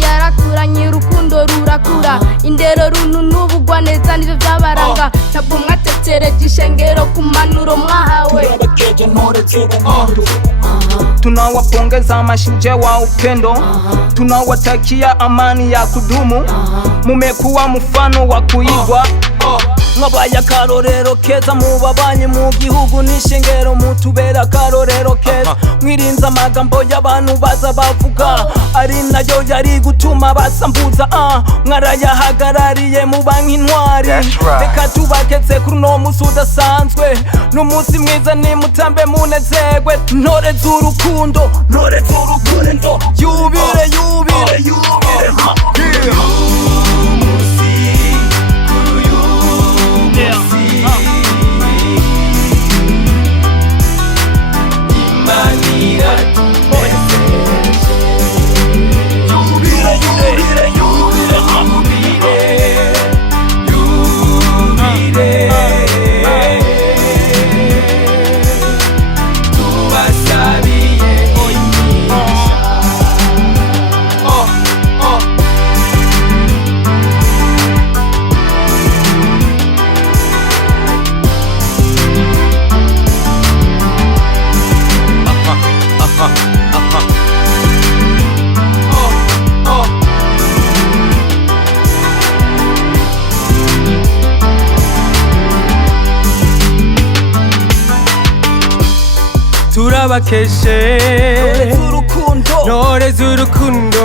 yarakuranye urukundo rurakura indero runtu n'ubugwa neza nivyo vyabaranga ntabwo mwatekereje ishengero ku manuro mwahawe tunawapongeza mashujaa wa upendo, tunawatakia amani ya kudumu. Mumekuwa mfano wa kuigwa, mwabaye akarorero keza mu babanyi mu gihugu n'ishengero mutubera akarorero keza. Mwirinza amagambo y'abantu baza bavuga ari nayo yari gutuma basambuza. Mwarayahagarariye mu banki intwari, reka tubaketse kuri uno musi udasanzwe. N'umunsi mwiza nimutambe munezerwe, ntore z'urukundo, ntore z'urukundo, yubire yubire yubire. turabakeshe ntore z'urukundo,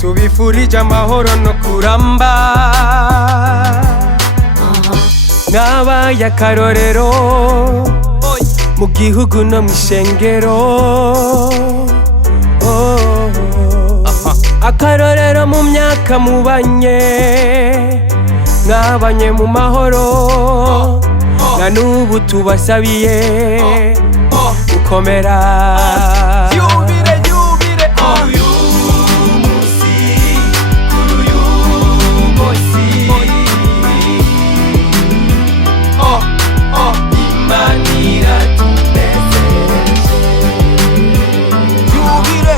tubifurije amahoro no kuramba. Mwabaye akarorero mu gihugu no mw'ishengero, akarorero mu myaka mubanye, mwabanye mu mahoro. Na n'ubu tubasabiye gukomera. Yubire yubire uyu musi kuri uyu musi, Imana iratunezereje. yubire